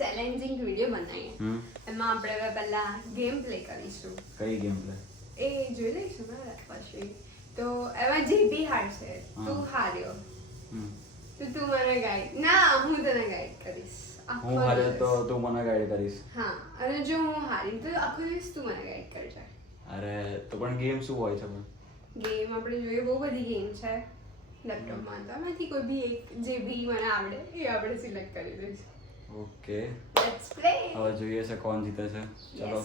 Challenging video બનાવીએ. એમાં આપણે પહેલા ગેમ પ્લે કરીશું. કઈ ગેમ પ્લે? એ જોઈ લઈશું ને પછી. તો એમાં જે બી હારશે તું હાર્યો તો તું મને ગાઈડ ના હું તને ગાઈડ કરીશ. હું હાર્યો તો તું મને ગાઈડ કરીશ. હા અને જો હું હારી તો આખો દિવસ તું મને ગાઈડ કરજે. અરે તો પણ ગેમ શું હોય છે? ગેમ આપણે જોઈએ બહુ બધી ગેમ છે લેપટોપમાં, તો એમાંથી કોઈ બી એક જે બી મને આવડે એ આપણે સિલેક્ટ કરી દઈશું. Okay let's play. હવે જોઈએ છે કોણ જીતે છે. ચલો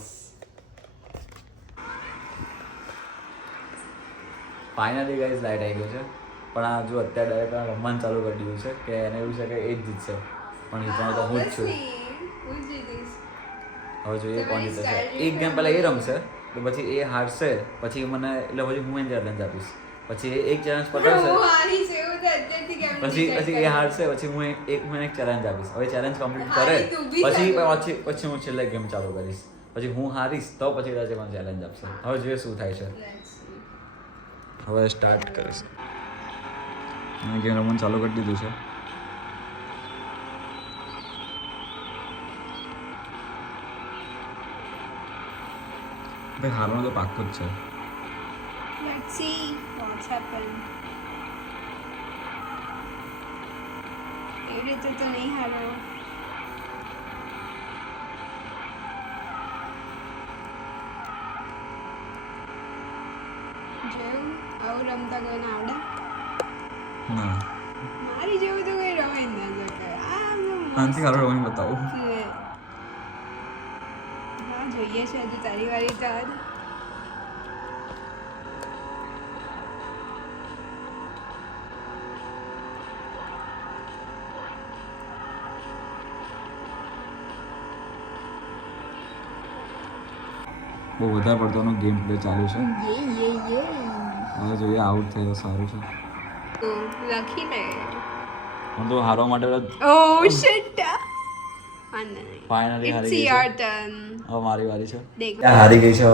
ફાઇનલી ગાઈઝ લાઈટ આવી ગયો છે, પણ આ જો અત્યારે ડાયરેક્ટ રમવાનું ચાલુ કરી દીધું છે કે એને એવું છે કે એ જ જીતશે, પણ જીતવાનો તો હું જ છું. હું જીતીશ. હવે જોઈએ કોણ જીતે છે. એક ગેમ પહેલાં એ રમશે તો પછી એ હારશે, પછી મને એટલે પછી હું એને ચેલેન્જ આપીશ, પછી એક ચેલેન્જ પતાવશે પછી એ હારશે, પછી હું એક ચેલેન્જ આપીશ. હવે ચેલેન્જ કમ્પ્લીટ કરે પછી હું છેલ્લે ગેમ ચાલુ કરીશ, પછી હું હારીશ તો પછી રાજે મને ચેલેન્જ આપશે. હવે જોઈએ શું થાય છે. હવે સ્ટાર્ટ કરીશ. મેં ગેમ રમવાનું ચાલુ કરી દીધું છે. ભાઈ હારવાનું તો પાક્કું જ છે. Let's see what's happened. એવી રીતે તો નહીં હારો. જેવું આવું રમતા કોઈને આવડે? ના મારી જેવું તો કોઈ રમે જ ના શકે. આનાથી હારો રમીને બતાવું. હા જોઈએ છે હજુ તારી વારી તો આજ. બહુ વધારે પડતોનો ગેમ પ્લે ચાલુ છે. હવે જોઈએ આઉટ થાય તો સારું છે. તો લખી લે. હું તો હારવા માટે ઓહ શિટ. ફાઇનલી હારી It's ગઈ your છે. turn. હવે મારી વારી છે. દેખ. હારી ગઈ છે.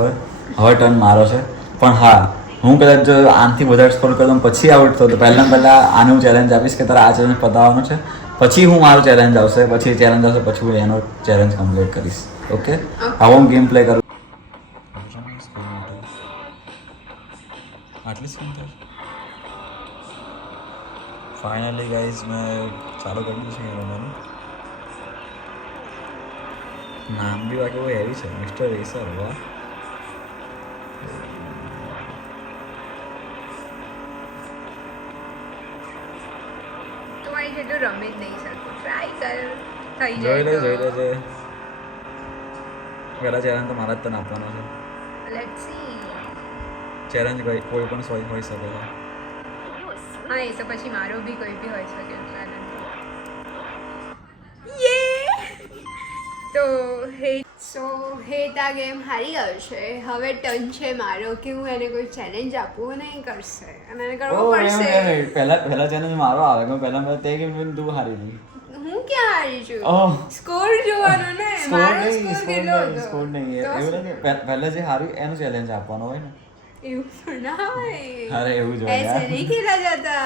હવે ટર્ન મારો છે. પણ હા હું કદાચ જો આનાથી વધારે સ્કોર કરી દઉં પછી આઉટ થયો તો પહેલાં આનું ચેલેન્જ આપીશ કે તારે આ ચેલેન્જ પતાવવાનો છે, પછી હું મારું ચેલેન્જ આવશે, પછી ચેલેન્જ આવશે પછી હું એનો ચેલેન્જ કમ્પ્લીટ કરીશ. ઓકે હવે હું ગેમ પ્લે કરું. આટલી સ્ક્રીન થાય. ફાઇનલી ગાઈઝ મેં ચાલુ કરી દીધું છે રમવાનું. નામ બી બાકી બહુ હેવી છે, મિસ્ટર રેસર. વાહ. તું મારી જેટલું રમી જ નહીં શકું. ટ્રાય કર થઈ જોઈ જાય લેજે તો. પહેલાં ચેલેન્જ તો મારા જ તને આપવાનો છે. Let's see. ચેલેન્જ કોઈ પણ હોઈ શકે છે. હા એ તો પછી મારો બી કોઈ બી હોઈ શકે યે. તો હેત આ ગેમ હારી ગયો છે. હવે ટર્ન છે મારો કે હું એને કોઈ ચેલેન્જ આપું અને એ કરશે અને એને કરવો પડશે. પહેલા ચેલેન્જ મારો આવે કે પહેલા તે ગેમ તું હારી ગઈ. હું ક્યાં હારી છું? ઓહ. સ્કોર જોવાનો ને. મારો સ્કોર કેટલો હતો? સ્કોર નહીં એવું નહીં. પહેલા જે હારી એનું ચેલેન્જ આપવાનો હોય ને. એવું પણ ના હોય. અરે એવું જ હોય ऐसे યાર. नहीं खेला जाता.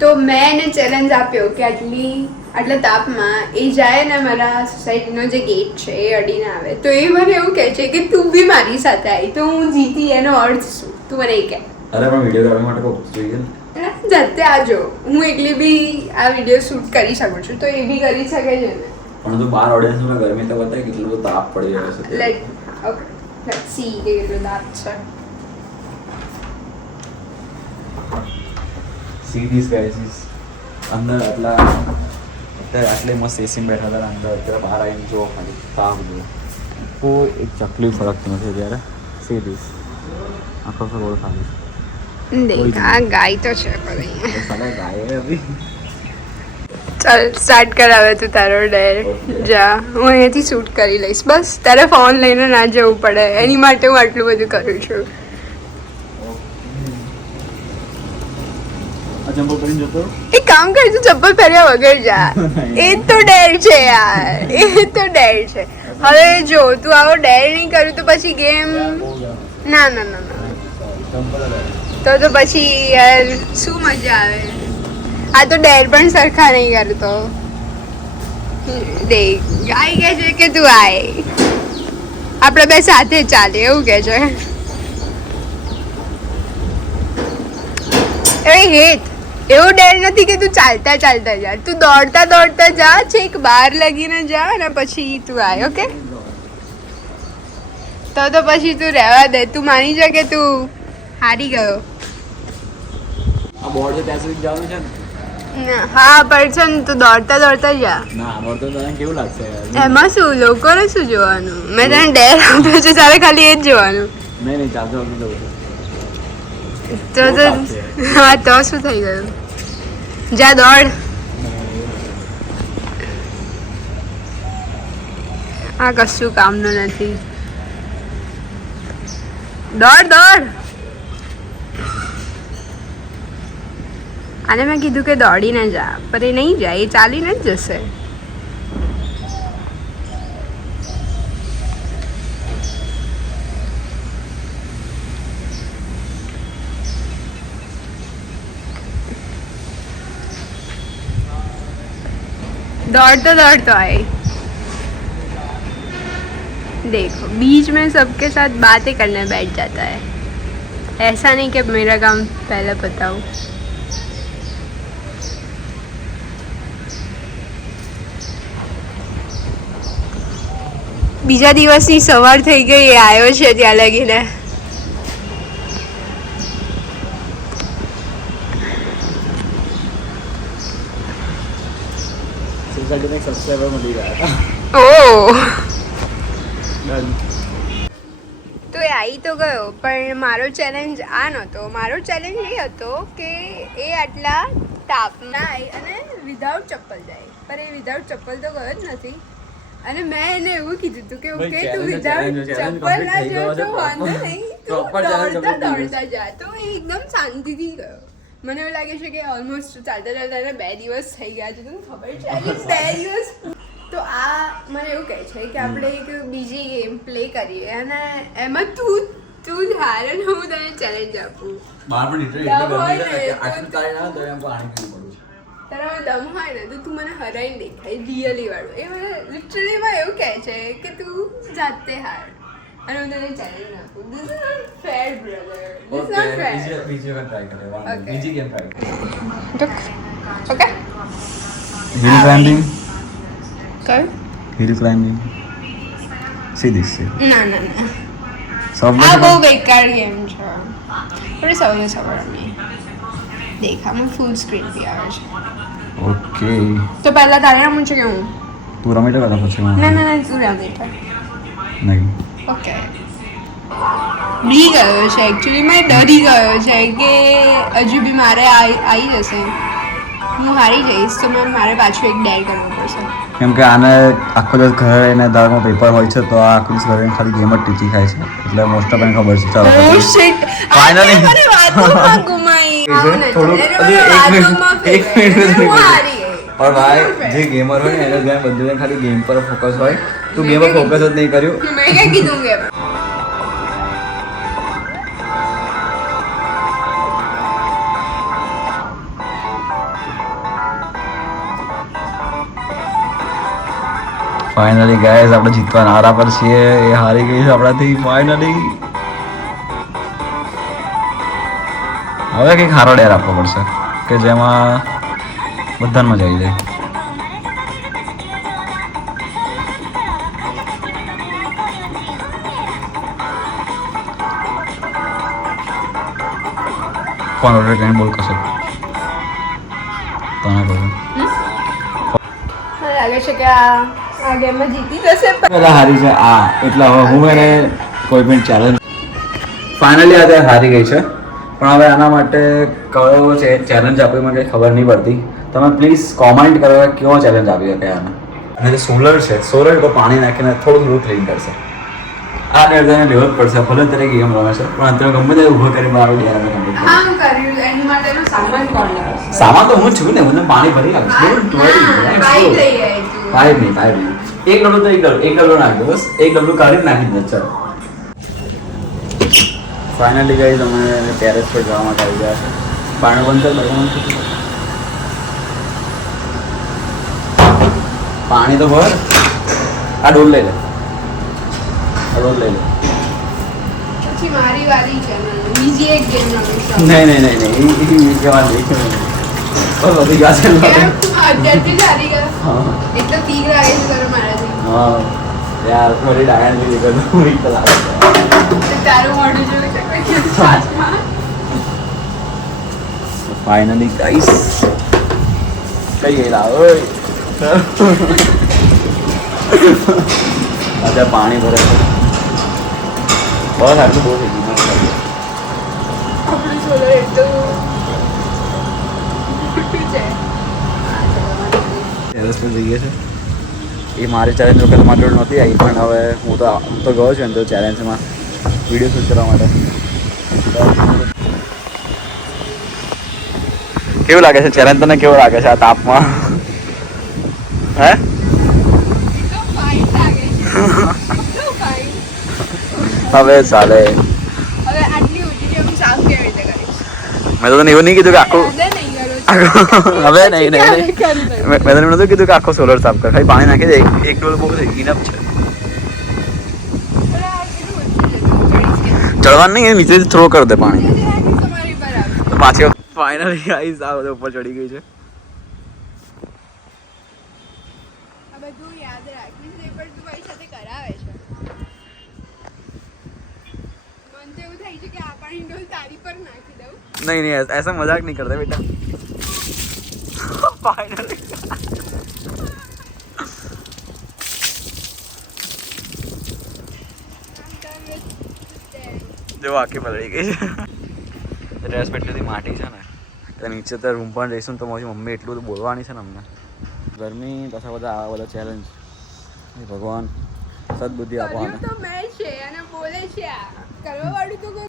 તો મેં એને ચેલેન્જ આપ્યો કે આટલા તાપમાં એ જાય ને મારા સોસાયટીનો જે ગેટ છે એ અડીને આવે તો એ મને એવું કહે છે કે તું બી મારી સાથે આવી તો હું જીતી. એનો અર્થ શું તું મને એ કહે. અરે પણ વિડીયો કરવા માટે કોઈ જોઈએ ને. જાતે આજો. હું એકલી બી આ વિડીયો શૂટ કરી શકું છું તો એ બી કરી શકે છે ને. પણ તું બાર ઓડિયન્સમાં ગરમી તો બતાય કેટલું બધું તાપ પડી રહ્યો છે. ઓકે લેટ્સ સી કે કેટલો તાપ છે. સી ધીસ ગાઈસ અંદર અત્યારે આટલે મસ્ત એસી બેઠા હતા અંદર અત્યારે બહાર આવીને જો ખાલી તાપ જુઓ. કોઈ એક ચકલી ફરકતી નથી અત્યારે. સી ધીસ આખો રોડ ખાલી દેખ આ ગાય તો છે પર અહીંયા. સાલા ગાય અભી. ચાલ સ્ટાર્ટ કરાવે તું તારો ડેર. જા હું અહીંયાથી શૂટ કરી લઈશ. બસ તારે ફોન લઈને ના જવું પડે એની માટે હું આટલું બધું કરું છું. જમ્બો કરીને જતો એક કામ કર તું ચપ્પલ પહેર્યા વગર જા. એ તો ડેર છે યાર. એ તો ડેર છે. હવે જો તું આવો ડેર નહીં કરું તો પછી ગેમ ના ના ના ના તો પછી યાર શું મજા આવે. આ તો ડેર પણ સરખા નહીં કરતો. દેખ ગાય કહે છે કે તું આય, આપણે બે સાથે ચાલે એવું કે છે. એ હેત એવું ડર નથી કે તું ચાલતા ચાલતા જા, તું દોડતા દોડતા જા, છેક બહાર લગીને જા અને પછી તું આય. ઓકે, તો પછી તું રહેવા દે, તું માની જા કે તું હારી ગયો. આ બોર્ડ છે ત્યાં સુધી જવાનું છે ને? હા પણ છે ને તું દોડતા દોડતા જા. ના બોર્ડ તો તને કેવું લાગશે યાર? એમાં શું, લોકોને શું જોવાનું? મેં તને ડર આપ્યો છે, તારે ખાલી એ જ જોવાનું. નહીં ચાલતો જવું છે. તો હા તો શું થઈ ગયું? જા દોડ. આ કશું કામનું નથી. દોડ દોડ. આને મેં કીધું કે દોડીને જા, પણ એ નહીં જાય, એ ચાલીને જ જશે. दौड़ता दौड़ता आए. देखो बीच में सबके साथ बातें करने बैठ जाता है. ऐसा नहीं कि मेरा काम पहले बताऊं. બીજા દિવસની સવાર થઈ ગઈ, એ આવ્યો છે ત્યાં લગીને. સોસાયટીને એક સબસ્ક્રાઈબર મળી ગયા હતા. ઓ Done. તો એ આવી તો ગયો, પણ મારો ચેલેન્જ આ નહોતો. મારો ચેલેન્જ એ હતો કે એ આટલા તાપમાં આવી અને વિધાઉટ ચપ્પલ જાય, પણ એ વિધાઉટ ચપ્પલ તો ગયો જ નથી. અને મેં એને એવું કીધું હતું કે ઓકે તું વિધાઉટ ચપ્પલ ના જાય તો વાંધો નહીં, તું દોડતા દોડતા જા. તો એ એકદમ શાંતિથી ગયો. મને એવું લાગે છે કે ઓલમોસ્ટ ચાલતા ચાલતા એને 2 દિવસ થઈ ગયા છે. તમને ખબર છે at least 2 દિવસ. તો આ મને એવું કહે છે કે આપણે એક બીજી ગેમ પ્લે કરીએ અને એમાં તું જ હાર અને હું તને ચેલેન્જ આપું. બહાર પણ literally એટલી ગરમી છે કે આટલું તાળી ના તો એમ પાણી પીવું પડું છે. તારામાં દમ હોય ને તો તું મને હરાઈને દેખાય, રિયલી વાળું. એ મને લિટરલી એમાં એવું કહે છે કે તું જાતે હાર અને હું તને ચેલેન્જ આપું. This is not fair brother, this is not fair. બીજી વખત ટ્રાય કરે. Okay. બીજી ગેમ ટ્રાય કરે. Okay Hill climbing. કર. Hill climbing. See this. ના ના ના, Subway. આ બહુ બેકાર ગેમ છે. થોડી સવાર રમીએ. દેખ આમાં ફૂલ સ્ક્રીન બી આવે છે. ઓકે. તો પહેલા તારે રમવું છે કે હું? તું રમી તો કદા પછી ના ના ના, તું રમ બેઠા. નહીં. ઓકે. ડરી ગયો છે એકચ્યુઅલીમાં, ડરી ગયો છે કે હજુ બી મારે આવી જશે, હું હારી જઈશ, તો મારે પાછું એક ડેર કરવું પડશે. કેમ કે આને આખો દિવસ ઘરે રહીને દાળમાં પેપર હોય છે, તો આ આખો દિવસ ઘરે રહીને ખાલી ગેમ જ ટીચી ખાય છે, એટલે મોસ્ટ ઓફ એને ખબર છે. ચાલો ઓ શિટ, Finally. મને વાતોમાં ગુમાઈ. આવું નથી. થોડુંક એને હજી મને વાતોમાં એક ફેરવાય. મિનિટ હું હારી ગઈ. પણ ભાઈ જે ગેમર હોય ને એને ધ્યાન બધું ખાલી ગેમ પર ફોકસ હોય. તું ગેમ પર ફોકસ જ નહીં કર્યું. મેં ક્યાં કીધું કે ફાઇનલી ગાઈસ આપણે જીતવાના આરા પર છીએ. એ હારી ગઈ છે આપણાથી ફાઇનલી. હવે કંઈક સારો ડેર આપવો પડશે કે જેમાં બધાને મજા આવી જાય. કોણ ઓર્ડર કરીને બોલ કશે તને કહું મને લાગે છે કે આ ગેમમાં જીતી જશે. પેલા હારી છે આ, એટલે હવે હું એને કોઈ પણ ચેલેન્જ ફાઇનલી આ હારી ગઈ છે. પણ હવે આના માટે કયો ચેલેન્જ આપ્યો મને કંઈ ખબર નહીં પડતી. તમે પ્લીઝ કોમેન્ટ કરો કે કેવો ચેલેન્જ આપ્યો કે આને. અને જે સોલર છે, સોલર તો પાણી નાખીને થોડું થોડું ક્લીન કરશે. આ ડેર તને લેવો જ પડશે, ભલે તરીકે ગેમ રમે છે, પણ અત્યારે ગમે તે ઊભો કરી મારો ડેર અમે કમ્પ્લીટ હા હું કર્યું. એની માટેનો સામાન કોણ લાવશે? સામાન તો હું છું ને, હું તને પાણી ભરી આપીશ. Don't worry. પાઇપ લઈ આવી તું. પાઇપ નહીં. એક ડબલું તો એક ડબલું નાખી દો, બસ એક ડબલું કાઢીને નાખી દે. ચાલો ફાઇનલી ગઈ તમે ટેરેસ પર જવા માટે આવી ગયા છે. બારણું બંધ કર, બારણું બંધ કર. પાણી તો ભર. આ ડોલ લઈ લે. આ ડોલ લઈ લે. પછી મારી વારી છે મને બીજી એક ગેમ રમીશું. નહીં એ કહેવા દે છે બસ વધી ગયા છે કેમ? અત્યારથી જ હારી ગયા. હા એટલો તીર લાગે છે તારો મારાથી. હા યાર મારી ડાયન બી નીકળતો હું એક લાગે તારું મોઢું જોયું છે કોઈ કાચમાં? ફાઇનલી ગાઈસ કઈ ગયેલા ઓય અચ્છા પાણી ભરે છે બસ આટલું બહુ થઈ ગયું આપણું સોલર એટલું મોટું છે. ટેરેસ પર જઈએ છે એ મારી ચેલેન્જ વખત માટે નહોતી આવી પણ હવે હું તો ગયો છું એમ તો ચેલેન્જમાં વિડીયો શૂટ કરવા માટે. કેવું લાગે છે ચેલેન્જ તને કેવું લાગે છે આ તાપમાં હે એટલો fine લાગે છે. એટલો fine. હવે ચાલે હવે આટલી ઉઠી હું સાફ કેવી રીતે કરીશ? મેં તો તને એવું નહીં કીધું કે આખું આજે નહીં કરું છું. હવે નહીં ક્યારે કરી દઈશ? મેં તને નહોતું કીધું કે આખો સોલર સાફ કર ખાલી પાણી નાખી દે એક ડોલ બહુ ઇનફ છે અરે આ કેટલું ઊંચું છે તો હું ચડીશ કેમ? ચડવાનું નહીં નીચેથી થ્રો કર દે પાણી ધીરે ધીરે રાખીશ તમારી પર આવશે. તો પાછી ફાઇનલી ગાઈસ આ બધે ઉપર ચડી ગઈ છે આ બધું યાદ રાખીશ એ પણ તું મારી સાથે કરાવે છે. મને તો એવું થાય છે કે આ પાણી ડોલ તારી પર નાખી દઉં. नहीं ऐसा मजाक नहीं करते बेटा फाइनली જો આખી પલળી ગઈ છે ડ્રેસ એટલી માટી છે ને એટલે નીચે તો રૂમ પણ જઈશું ને તો મારી મમ્મી એટલું બધું બોલવાની છે ને અમને ગરમી પાછા બધા આવા બધા ચેલેન્જ ભગવાન સદબુદ્ધિ આપો કર્યું તો મેં છે અને બોલે છે આ કરવા વાળું તો કોઈ